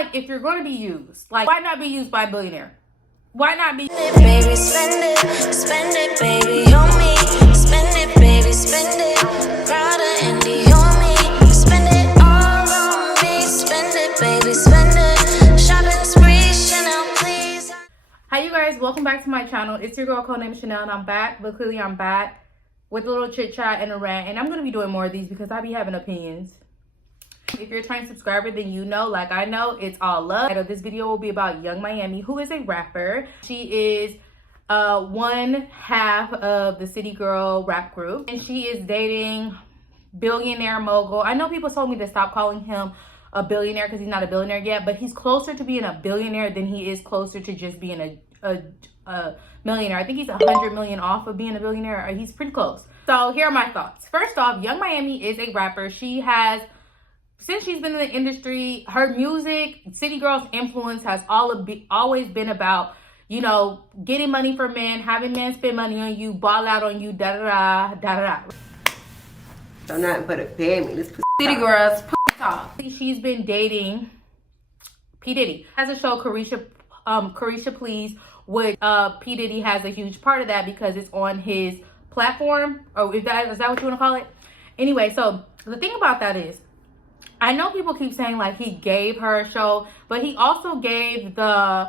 Like, if you're going to be used, like, why not be used by a billionaire? Why not be? Baby, spend it, baby, on me. Spend it, baby, spend it. Prada, Indy on me. Spend it all on me. Spend it, baby, spend it. Shopping spree, Chanel, please. Hi, you guys. Welcome back to my channel. It's your girl, Codenamechanel, and I'm back. But clearly, I'm back with a little chit chat and a rant. And I'm going to be doing more of these because I be having opinions. If you're a returning subscriber, then you know, like I know, it's all love. This video will be about Young Miami, who is a rapper. She is one half of the City Girl rap group, and she is dating Billionaire Mogul. I know people told me to stop calling him a billionaire because he's not a billionaire yet, but he's closer to being a billionaire than he is closer to just being a millionaire. I think he's 100 million off of being a billionaire. He's pretty close. So here are my thoughts. First off, Young Miami is a rapper. She has, since she's been in the industry, her music, City Girl's influence has always been about, you know, getting money for men, having men spend money on you, ball out on you, da da da. I'm not but a family. This City Girls, talk. She's been dating P.Diddy. Has a show, Carisha Please, which P.Diddy has a huge part of that because it's on his platform. Or is that what you want to call it? Anyway, so the thing about that is, I know people keep saying like he gave her a show, but he also gave the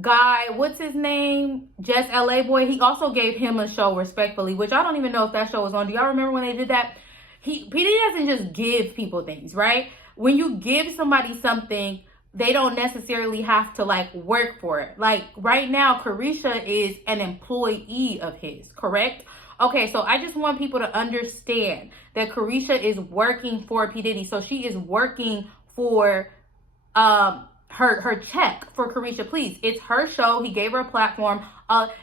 guy, what's his name? Just LA Boy. He also gave him a show, respectfully, which I don't even know if that show was on. Do y'all remember when they did that? P.Diddy doesn't just give people things, right? When you give somebody something, they don't necessarily have to like work for it. Like right now, Carisha is an employee of his, correct? Okay, so I just want people to understand that Carisha is working for P.Diddy. So she is working for her check for Carisha Please. It's her show. He gave her a platform.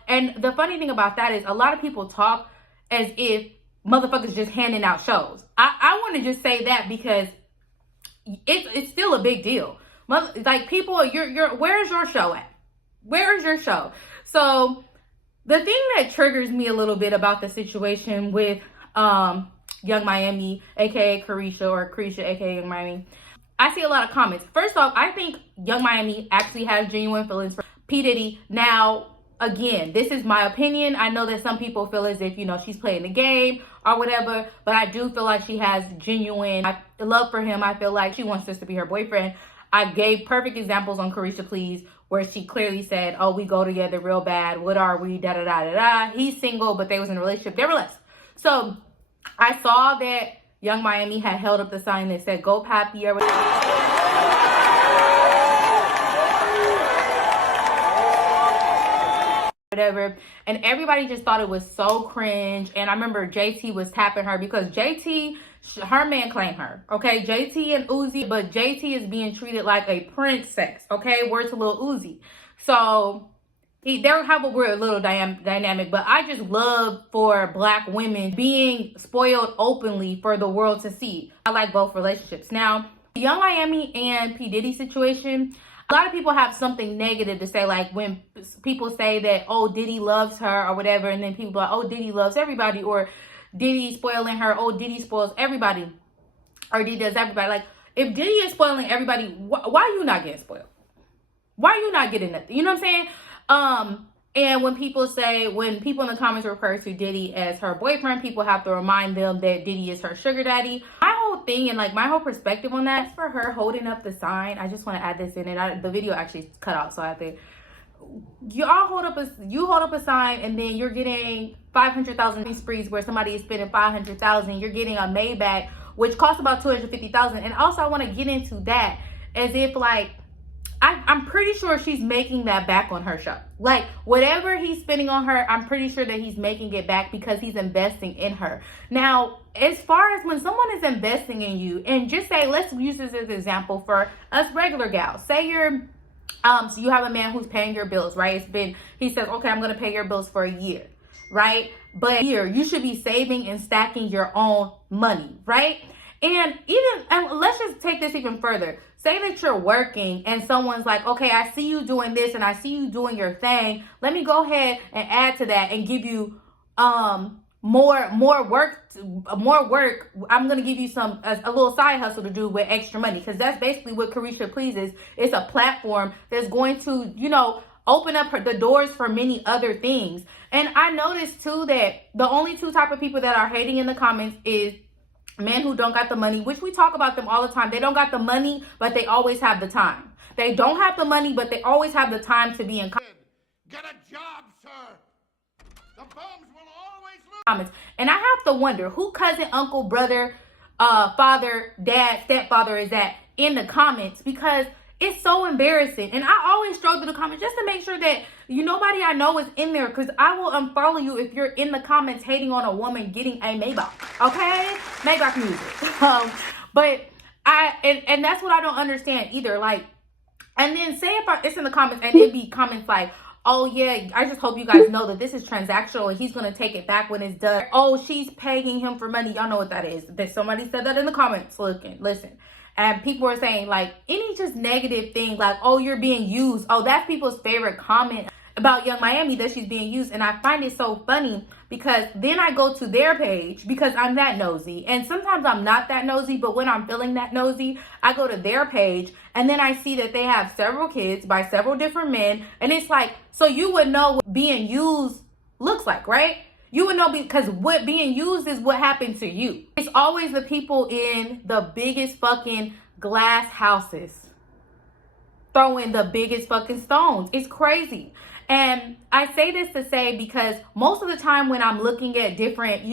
And the funny thing about that is a lot of people talk as if motherfuckers just handing out shows. I want to just say that because it's still a big deal. Like people, where's your show at? Where is your show? So the thing that triggers me a little bit about the situation with Young Miami, aka Carisha, or Carisha, aka Young Miami, I see a lot of comments. First off, I think Young Miami actually has genuine feelings for P.Diddy. Now, again, this is my opinion. I know that some people feel as if, you know, she's playing the game or whatever, but I do feel like she has genuine love for him. I feel like she wants this to be her boyfriend. I gave perfect examples on Carisha Please, where she clearly said, oh, we go together real bad. What are we? Da da da da da. He's single, but they was in a relationship. They were less. So I saw that Young Miami had held up the sign that said, go Pappy or whatever. And everybody just thought it was so cringe. And I remember JT was tapping her because JT, her man claimed her. Okay, JT and Uzi, but JT is being treated like a princess. Okay, word to Lil Uzi. So they have a weird little dynamic, but I just love for black women being spoiled openly for the world to see. I like both relationships. Now, the Young Miami and P. Diddy situation, a lot of people have something negative to say, like when people say that, oh, Diddy loves her or whatever, and then people are like, oh, Diddy loves everybody, or Diddy spoiling her, oh, Diddy spoils everybody, or Diddy does everybody. Like, if Diddy is spoiling everybody, why are you not getting spoiled? Why are you not getting nothing? You know what I'm saying? And when people in the comments refer to Diddy as her boyfriend, people have to remind them that Diddy is her sugar daddy. My whole thing and like my whole perspective on that is for her holding up the sign. I just want to add this in it. The video actually cut out, so I have to. You hold up a sign, and then you're getting 500,000 sprees where somebody is spending 500,000. You're getting a Maybach, which costs about 250,000. And also, I want to get into that as if like. I'm pretty sure she's making that back on her show. Like, whatever he's spending on her, I'm pretty sure that he's making it back because he's investing in her. Now, as far as when someone is investing in you, and just say, let's use this as an example for us regular gals. Say you're, so you have a man who's paying your bills, right? He says, okay, I'm going to pay your bills for a year, right? But here, you should be saving and stacking your own money, right? And let's just take this even further. Say that you're working and someone's like, okay, I see you doing this and I see you doing your thing. Let me go ahead and add to that and give you more work. I'm gonna give you a little side hustle to do with extra money, because that's basically what Carisha Please is. It's a platform that's going to, you know, open up the doors for many other things. And I noticed too that the only two type of people that are hating in the comments is men who don't got the money, which we talk about them all the time. They don't got the money, but they always have the time. They don't have the money, but they always have the time to be in Get a job, sir. The bums will always lose. comments. And I have to wonder who cousin, uncle, brother, father, dad, stepfather is that in the comments, because it's so embarrassing. And I always stroll through the comments just to make sure that nobody I know is in there, because I will unfollow you if you're in the comments hating on a woman getting a Maybach. Okay? Maybach music. But and that's what I don't understand either. Like, and then say if it's in the comments and it be comments like, oh yeah, I just hope you guys know that this is transactional and he's going to take it back when it's done. Oh, she's paying him for money. Y'all know what that is. That somebody said that in the comments. Listen. And people are saying like any just negative thing, like, oh, you're being used. Oh, that's people's favorite comment about Young Miami, that she's being used. And I find it so funny because then I go to their page because I'm that nosy. And sometimes I'm not that nosy, but when I'm feeling that nosy, I go to their page and then I see that they have several kids by several different men. And it's like, so you would know what being used looks like, right? You would know, because what being used is what happened to you. It's always the people in the biggest fucking glass houses throwing the biggest fucking stones. It's crazy. And I say this to say, because most of the time when I'm looking at different,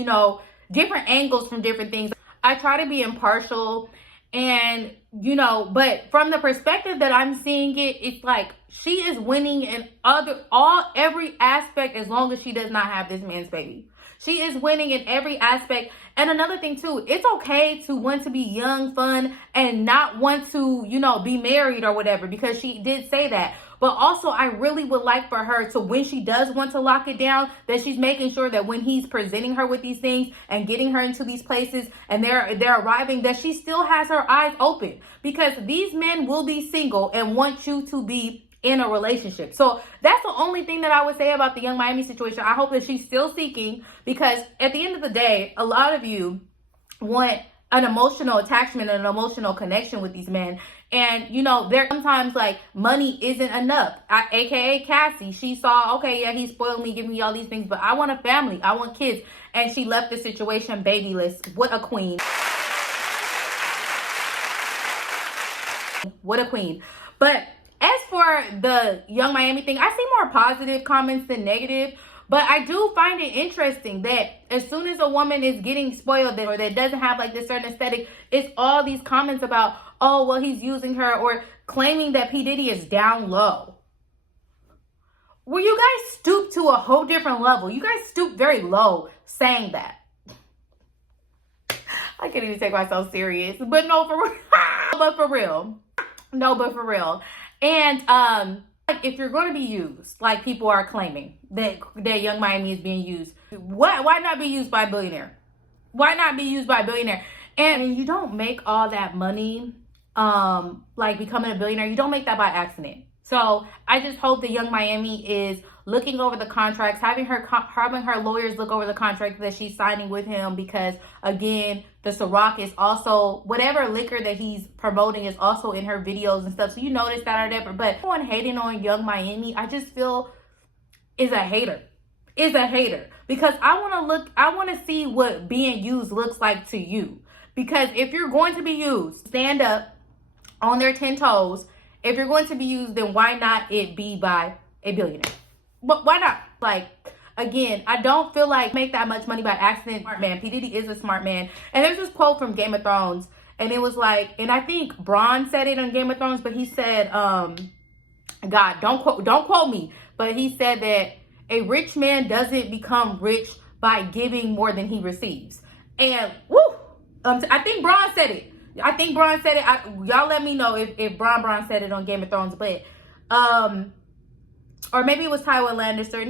different angles from different things, I try to be impartial and, but from the perspective that I'm seeing it, it's like she is winning in every aspect as long as she does not have this man's baby. She is winning in every aspect. And another thing too, it's okay to want to be young, fun, and not want to, be married or whatever, because she did say that. But also, I really would like for her to, when she does want to lock it down, that she's making sure that when he's presenting her with these things and getting her into these places and they're arriving, that she still has her eyes open, because these men will be single and want you to be in a relationship. So that's the only thing that I would say about the Young Miami situation. I hope that she's still seeking, because at the end of the day, a lot of you want an emotional attachment and an emotional connection with these men. And, there sometimes like money isn't enough. AKA Cassie, she saw, okay, yeah, he spoiled me, giving me all these things, but I want a family. I want kids. And she left the situation babyless. What a queen. What a queen. But as for the Young Miami thing, I see more positive comments than negative. But I do find it interesting that as soon as a woman is getting spoiled or that doesn't have like this certain aesthetic, it's all these comments about, oh, well, he's using her, or claiming that P. Diddy is down low. Well, you guys stoop to a whole different level. You guys stoop very low saying that. I can't even take myself serious. But no, for real. But for real. No, but for real. And if you're going to be used, like people are claiming that Young Miami is being used, why not be used by Billionaire? Why not be used by Billionaire? And you don't make all that money, like becoming a billionaire. You don't make that by accident. So I just hope that Young Miami is looking over the contracts, having her lawyers look over the contract that she's signing with him, because again, the Ciroc is also, whatever liquor that he's promoting is also in her videos and stuff. So you notice that or whatever. But everyone hating on Young Miami, I just feel is a hater. Is a hater. Because I want to see what being used looks like to you. Because if you're going to be used, stand up on their 10 toes. If you're going to be used, then why not it be by a billionaire? But why not? Like, again, I don't feel like make that much money by accident. Smart man. P. Diddy is a smart man. And there's this quote from Game of Thrones, and it was like, and I think Bronn said it on Game of Thrones, but he said, God, don't quote me, but he said that a rich man doesn't become rich by giving more than he receives. And woo, I think Bronn said it. Y'all let me know if Bronn said it on Game of Thrones, but or maybe it was Tywin Lannister.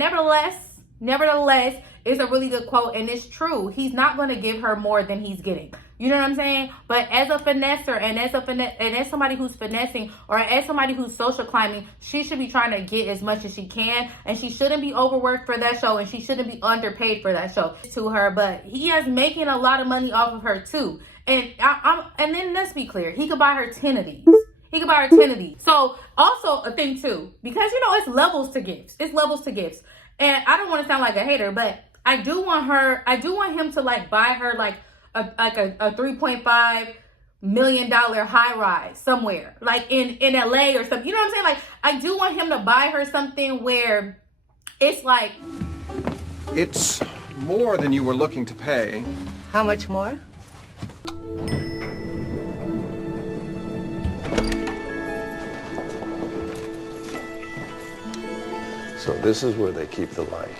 Nevertheless, it's a really good quote, and it's true. He's not going to give her more than he's getting. You know what I'm saying? But as a finesser and as somebody who's finessing or as somebody who's social climbing, she should be trying to get as much as she can, and she shouldn't be overworked for that show, and she shouldn't be underpaid for that show to her. But he is making a lot of money off of her too. And and then let's be clear, he could buy her 10 of these. He could buy her 10 of these. So also a thing too, because you know it's levels to gifts. It's levels to gifts. And I don't want to sound like a hater, but I do want him to like buy her like a $3.5 million high rise somewhere, like in LA or something. You know what I'm saying? Like I do want him to buy her something where it's like, it's more than you were looking to pay. How much more? So this is where they keep the light.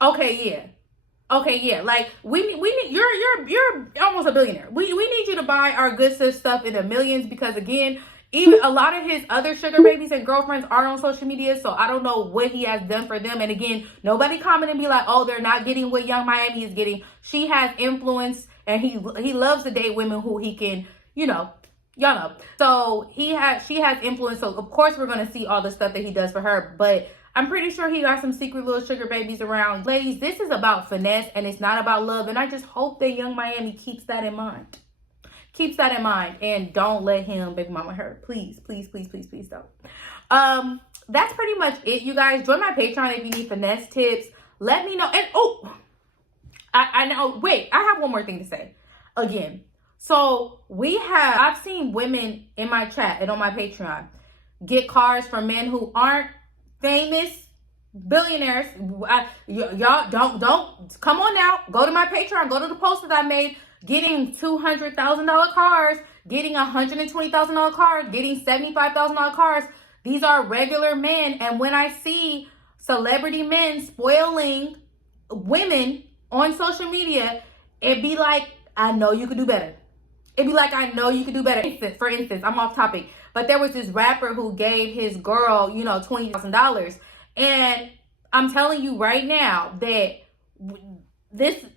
okay, yeah. Like we need you're almost a billionaire. We need you to buy our good sis stuff in the millions, because again, even a lot of his other sugar babies and girlfriends are on social media, so I don't know what he has done for them. And again, nobody comment and be like, oh, they're not getting what Young Miami is getting. She has influence, and he loves to date women who he can, you know, y'all know. So she has influence. So of course we're gonna see all the stuff that he does for her, but I'm pretty sure he got some secret little sugar babies around. Ladies, this is about finesse and it's not about love. And I just hope that Young Miami keeps that in mind. Keeps that in mind, and don't let him baby mama her. Please, please, please, please, please don't. That's pretty much it, you guys. Join my Patreon if you need finesse tips. Let me know. And I know. Wait, I have one more thing to say. Again, so I've seen women in my chat and on my Patreon get cars from men who aren't famous billionaires. Y'all don't come on now. Go to my Patreon. Go to the post that I made. Getting $200,000 cars, getting $120,000 cars, getting $75,000 cars. These are regular men. And when I see celebrity men spoiling women on social media, it'd be like, I know you could do better. It'd be like, I know you could do better. For instance, I'm off topic, but there was this rapper who gave his girl, you know, $20,000. And I'm telling you right now that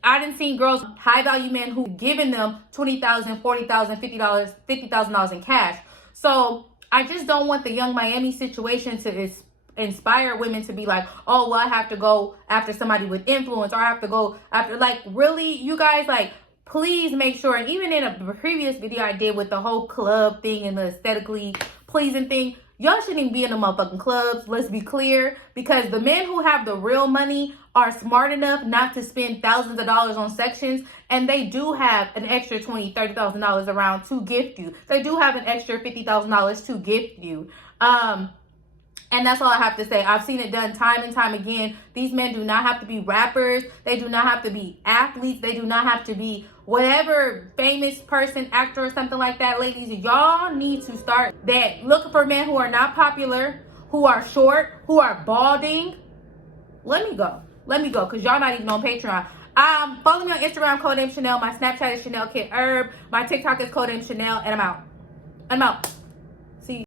I didn't see girls, high value men who giving them $20,000, $40,000, $50,000 in cash. So I just don't want the Young Miami situation to inspire women to be like, oh, well, I have to go after somebody with influence, or I have to go after, like, really, you guys, like, please make sure. And even in a previous video I did with the whole club thing and the aesthetically pleasing thing, y'all shouldn't even be in the motherfucking clubs. Let's be clear, because the men who have the real money are smart enough not to spend thousands of dollars on sections, and they do have an extra $20,000, $30,000 around to gift you. They do have an extra $50,000 to gift you. And that's all I have to say. I've seen it done time and time again. These men do not have to be rappers. They do not have to be athletes. They do not have to be whatever famous person, actor, or something like that. Ladies, y'all need to start that. Look for men who are not popular, who are short, who are balding. Let me go, because y'all not even on Patreon. Follow me on Instagram, Codenamechanel. My Snapchat is Chanel Kid Herb. My TikTok is Codenamechanel, and I'm out.